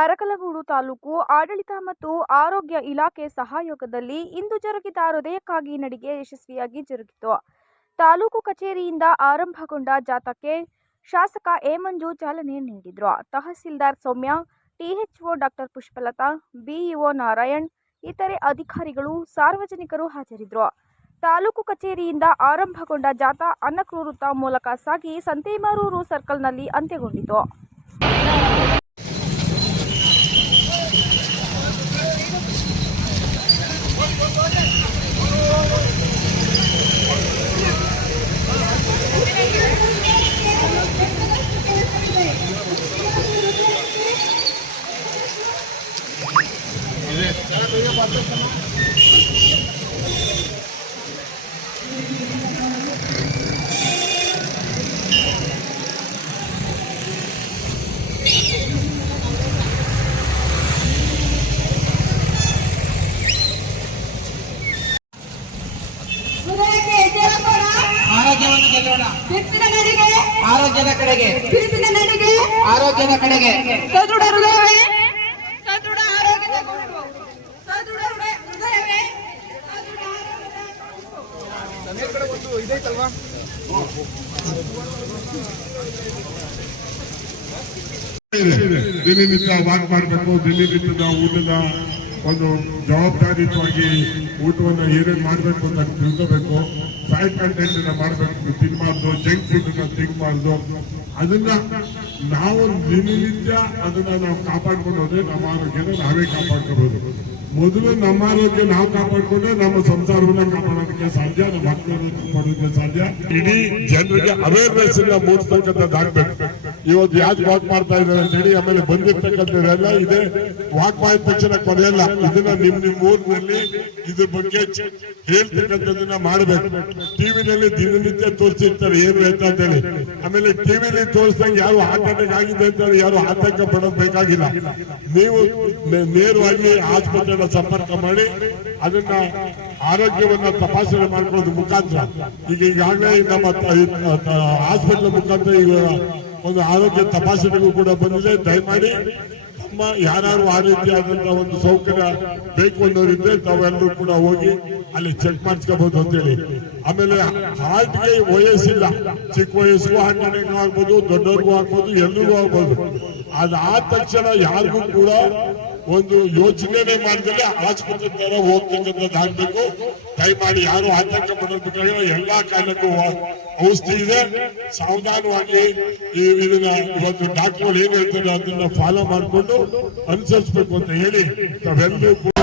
ಅರಕಲಗೂಡು ತಾಲೂಕು ಆಡಳಿತ ಮತ್ತು ಆರೋಗ್ಯ ಇಲಾಖೆ ಸಹಯೋಗದಲ್ಲಿ ಇಂದು ಜರುಗಿದ ಹೃದಯಕ್ಕಾಗಿ ನಡಿಗೆ ಯಶಸ್ವಿಯಾಗಿ ಜರುಗಿತು. ತಾಲೂಕು ಕಚೇರಿಯಿಂದ ಆರಂಭಗೊಂಡ ಜಾಥಾಕ್ಕೆ ಶಾಸಕ ಎ. ಮಂಜು ಚಾಲನೆ ನೀಡಿದರು. Tahsildar Soumya, THO doctor Pushpalatha, BEO Narayan, ಇತರೆ ಅಧಿಕಾರಿಗಳು, ಸಾರ್ವಜನಿಕರು ಹಾಜರಿದ್ದರು. ತಾಲೂಕು ಕಚೇರಿಯಿಂದ ಆರಂಭಗೊಂಡ ಜಾಥಾ ಅನ್ನಕ್ರೂ ವೃತ್ತ ಮೂಲಕ ಸಾಗಿ ಸಂತೇಮಾರೂರು ಸರ್ಕಲ್ನಲ್ಲಿ ಅಂತ್ಯಗೊಂಡಿತು. ಆರೋಗ್ಯವನ್ನು ಗೆಲ್ಲೋಣ. ಆರೋಗ್ಯದ ಕಡೆಗೆ, ಆರೋಗ್ಯದ ಕಡೆಗೆ. ಸದೃಢ ಹೃದಯವೇ, ಸದೃಢ ಆರೋಗ್ಯದ ಗುರುವು, ಸದೃಢ ಹೃದಯವೇ, ದಿನನಿತ್ಯ ವಾಕ್ ಮಾಡಬೇಕು. ದಿನನಿತ್ಯದ ಊಟದ ಒಂದು ಜವಾಬ್ದಾರಿಯುತವಾಗಿ ಊಟವನ್ನು ಏನೇನು ಮಾಡಬೇಕು ಅಂತ ತಿಳ್ಕೋಬೇಕು. ಫ್ಯಾಟ್ ಕಂಟೆಂಟ್ ಮಾಡಬೇಕು, ತಿನ್ಬಾರ್ದು. ಜಂಕ್ ಫುಡ್ ತಿನ್ಬಾರ್ದು. ಅದನ್ನ ನಾವು ದಿನನಿತ್ಯ ಅದನ್ನ ನಾವು ಕಾಪಾಡ್ಕೊಂಡು ಹೋದ್ರೆ ನಮ್ಮ ಆರೋಗ್ಯನ ನಾವೇ ಕಾಪಾಡ್ಕೋಬಹುದು. ಮೊದಲು ನಮ್ಮ ಆರೋಗ್ಯ ನಾವು ಕಾಪಾಡ್ಕೊಂಡ್ರೆ ನಮ್ಮ ಸಂಸಾರವನ್ನ ಕಾಪಾಡೋದಕ್ಕೆ ಸಾಧ್ಯ, ನಮ್ಮ ಮಕ್ಕಳನ್ನು ಕಾಪಾಡೋದಕ್ಕೆ ಸಾಧ್ಯ. ಇಡೀ ಜನರಿಗೆ ಅವೇರ್ನೆಸ್ ಇಂದ ಮೂಡಿಸ್ತಕ್ಕಂಥದ್ದಾಗಬೇಕು. ಇವತ್ತು ಯಾಕೆ ವಾಕ್ ಮಾಡ್ತಾ ಇದ್ದಾರೆ ಅಂತ ಹೇಳಿ ಆಮೇಲೆ ಬಂದಿರ್ತಕ್ಕಂಥದ್ದೆಲ್ಲ ಇದೆ. ವಾಕ್ ಮಾಡಿದ ತಕ್ಷಣ ಕೊನೆಯಲ್ಲ. ಇದನ್ನ ನಿಮ್ ಊರಿನಲ್ಲಿ ಇದ್ರ ಬಗ್ಗೆ ಹೇಳ್ತಕ್ಕಂಥದ್ದನ್ನ ಮಾಡಬೇಕು. ಟಿವಿನಲ್ಲಿ ದಿನನಿತ್ಯ ತೋರಿಸಿರ್ತಾರೆ ಏನು ಅಂತ ಹೇಳಿ. ಆಮೇಲೆ ಟಿವಿಲಿ ತೋರಿಸಿದಂಗೆ ಯಾರು ಹಾರ್ಟ್ ಅಟ್ಯಾಕ್ ಆಗಿದೆ ಅಂತ ಹೇಳಿ ಯಾರು ಆತಂಕ ಪಡೋದು ಬೇಕಾಗಿಲ್ಲ. ನೀವು ನೇರವಾಗಿ ಆಸ್ಪತ್ರೆ ಸಂಪರ್ಕ ಮಾಡಿ ಅದನ್ನ ಆರೋಗ್ಯವನ್ನ ತಪಾಸಣೆ ಮಾಡ್ಕೊಳ್ಳೋದು ಮುಖಾಂತರ ಈಗಾಗಲೇ ನಮ್ಮ ಹಾಸ್ಪಿಟಲ್ ಮುಖಾಂತರ ಈಗ ಒಂದು ಆರೋಗ್ಯ ತಪಾಸಣೆಗೂ ಕೂಡ ಬಂದಿದೆ. ದಯಮಾಡಿ ನಮ್ಮ ಯಾರು ಆ ರೀತಿಯಾದಂತಹ ಒಂದು ಸೌಕರ್ಯ ಬೇಕು ಅನ್ನೋರಿದ್ರೆ ತಾವೆಲ್ಲರೂ ಕೂಡ ಹೋಗಿ ಅಲ್ಲಿ ಚೆಕ್ ಮಾಡಿಸ್ಕೋಬಹುದು ಅಂತೇಳಿ. ಆಮೇಲೆ ಹಾರ್ಟ್ಗೆ ವಯಸ್ಸಿಲ್ಲ. ಚಿಕ್ಕ ವಯಸ್ಸು ಹಾರ್ಟ್ ಅಟ್ಯಾಕ್ ಆಗ್ಬೋದು, ದೊಡ್ಡವ್ರಿಗೂ ಆಗ್ಬೋದು, ಎಲ್ರಿಗೂ ಆಗ್ಬೋದು. ಅದಾದ ತಕ್ಷಣ ಯಾರಿಗೂ ಕೂಡ ಒಂದು ಯೋಚನೆ ಮಾಡಿದ್ರೆ ಆಸ್ಪತ್ರೆ ತರ ಹೋಗ್ತಕ್ಕಂಥದ್ದಾಗಬೇಕು. ದಯಮಾಡಿ ಯಾರು ಆತಂಕ ಪಡೋದಕ್ಕಾಗಿಲ್ಲ. ಎಲ್ಲಾ ಕಾರಣಕ್ಕೂ ಔಷಧಿ ಇದೆ. ಸಾವಧಾನವಾಗಿ ಇದನ್ನ ಇವತ್ತು ಡಾಕ್ಟರ್ ಏನ್ ಹೇಳ್ತಾರೆ ಅದನ್ನ ಫಾಲೋ ಮಾಡಿಕೊಂಡು ಅನುಸರಿಸಬೇಕು ಅಂತ ಹೇಳಿ ತಾವೆಲ್ಲರೂ